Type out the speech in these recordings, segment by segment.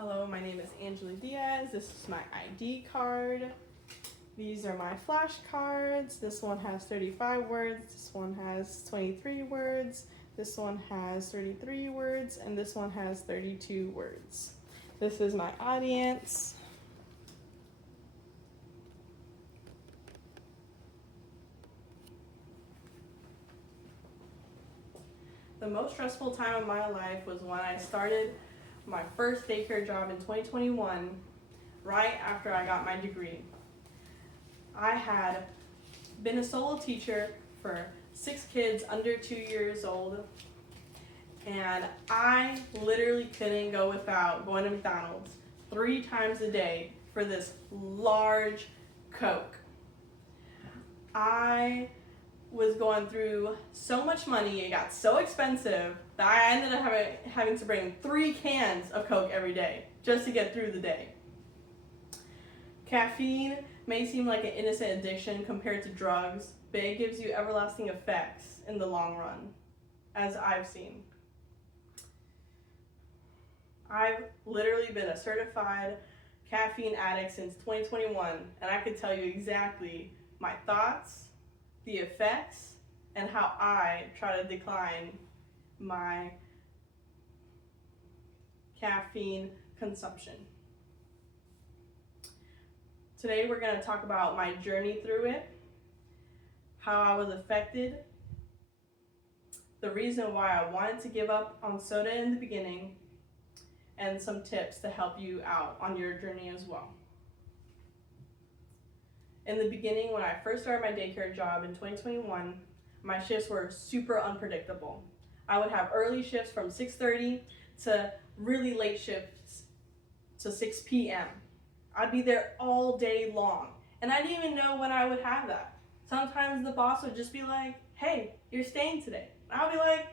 Hello, my name is Angela Diaz. This is my ID card. These are my flashcards. This one has 35 words, this one has 23 words, this one has 33 words, and this one has 32 words. This is my audience. The most stressful time of my life was when I started my first daycare job in 2021, right after I got my degree. I had been a solo teacher for 6 kids under 2 years old, and I literally couldn't go without going to McDonald's 3 times a day for this large Coke. I was going through so much money, it got so expensive that I ended up having to bring 3 cans of Coke every day just to get through the day. Caffeine may seem like an innocent addiction compared to drugs, but it gives you everlasting effects in the long run, as I've seen. I've literally been a certified caffeine addict since 2021, and I could tell you exactly my thoughts, the effects, and how I try to decline my caffeine consumption. Today we're going to talk about my journey through it, how I was affected, the reason why I wanted to give up on soda in the beginning, and some tips to help you out on your journey as well. In the beginning, when I first started my daycare job in 2021, my shifts were super unpredictable. I would have early shifts from 6:30 to really late shifts to 6 p.m. I'd be there all day long, and I didn't even know when I would have that. Sometimes the boss would just be like, "Hey, you're staying today." And I'll be like,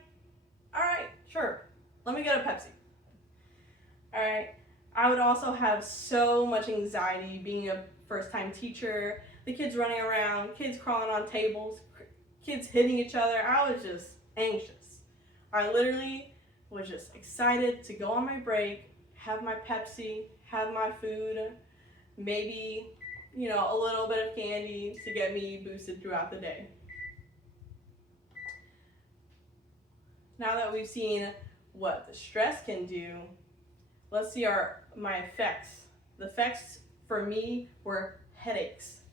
"All right, sure, let me get a Pepsi." All right. I would also have so much anxiety being a first-time teacher, the kids running around, kids crawling on tables, kids hitting each other. I was just anxious. I literally was just excited to go on my break, have my Pepsi, have my food, maybe, a little bit of candy to get me boosted throughout the day. Now that we've seen what the stress can do, let's see my effects. The effects for me were headaches,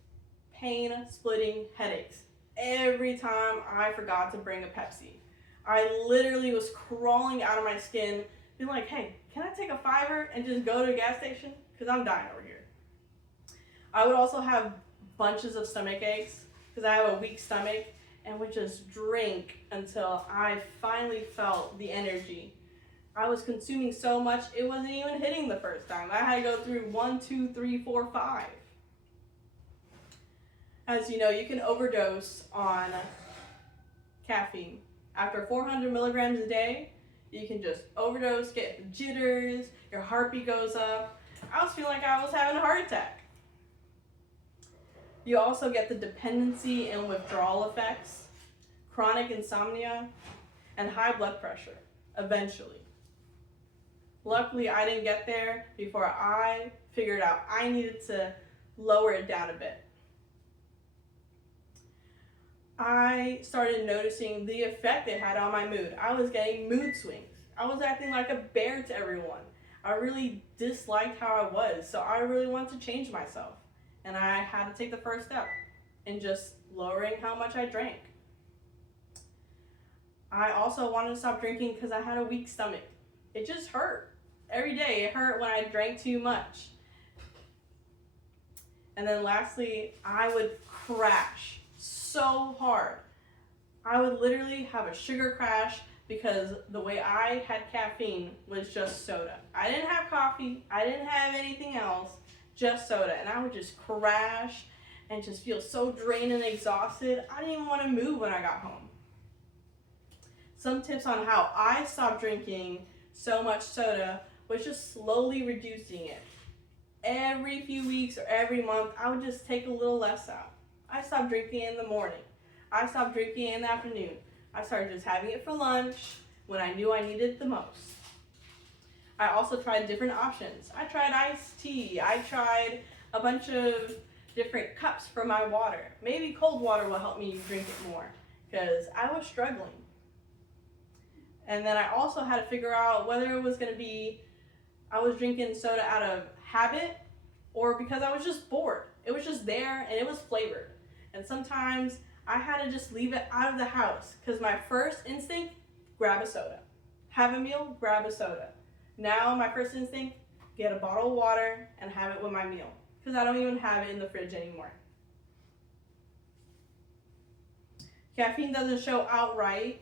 pain, splitting headaches. Every time I forgot to bring a Pepsi, I literally was crawling out of my skin, being like, "Hey, can I take a $5 and just go to a gas station? Because I'm dying over here." I would also have bunches of stomach aches because I have a weak stomach, and would just drink until I finally felt the energy. I was consuming so much, it wasn't even hitting the first time. I had to go through 1, 2, 3, 4, 5. As you know, you can overdose on caffeine. After 400 milligrams a day, you can just overdose, get jitters, your heartbeat goes up. I was feeling like I was having a heart attack. You also get the dependency and withdrawal effects, chronic insomnia, and high blood pressure, eventually. Luckily, I didn't get there before I figured out I needed to lower it down a bit. I started noticing the effect it had on my mood. I was getting mood swings. I was acting like a bear to everyone. I really disliked how I was, so I really wanted to change myself. And I had to take the first step in just lowering how much I drank. I also wanted to stop drinking because I had a weak stomach. It just hurt. Every day it hurt when I drank too much. And then lastly, I would crash so hard. I would literally have a sugar crash because the way I had caffeine was just soda. I didn't have coffee, I didn't have anything else, just soda. And I would just crash and just feel so drained and exhausted. I didn't even want to move when I got home. Some tips on how I stopped drinking so much soda was just slowly reducing it. Every few weeks or every month, I would just take a little less out. I stopped drinking in the morning. I stopped drinking in the afternoon. I started just having it for lunch when I knew I needed it the most. I also tried different options. I tried iced tea. I tried a bunch of different cups for my water. Maybe cold water will help me drink it more because I was struggling. And then I also had to figure out whether it was going to be I was drinking soda out of habit or because I was just bored. It was just there and it was flavored. And sometimes I had to just leave it out of the house because my first instinct, grab a soda. Have a meal, grab a soda. Now my first instinct, get a bottle of water and have it with my meal because I don't even have it in the fridge anymore. Caffeine doesn't show outright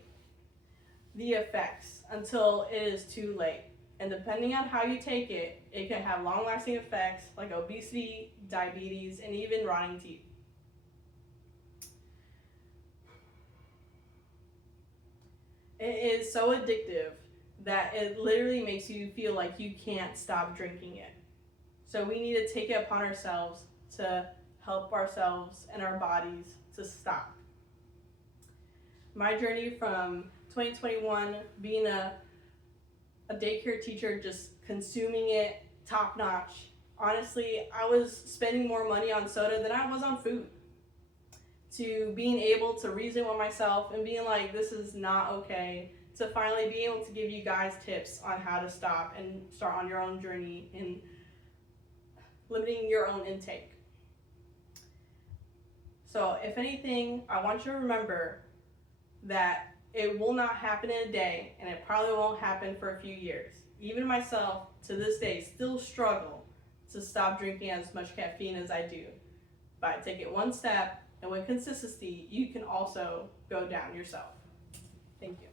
the effects until it is too late. And depending on how you take it, it can have long-lasting effects like obesity, diabetes, and even rotting teeth. It is so addictive that it literally makes you feel like you can't stop drinking it. So we need to take it upon ourselves to help ourselves and our bodies to stop. My journey from 2021 being a daycare teacher, just consuming it top notch. Honestly, I was spending more money on soda than I was on food. To being able to reason with myself and being like, this is not okay. To finally be able to give you guys tips on how to stop and start on your own journey in limiting your own intake. So if anything, I want you to remember that it will not happen in a day, and it probably won't happen for a few years. Even myself, to this day, still struggle to stop drinking as much caffeine as I do. But I take it one step, and with consistency, you can also go down yourself. Thank you.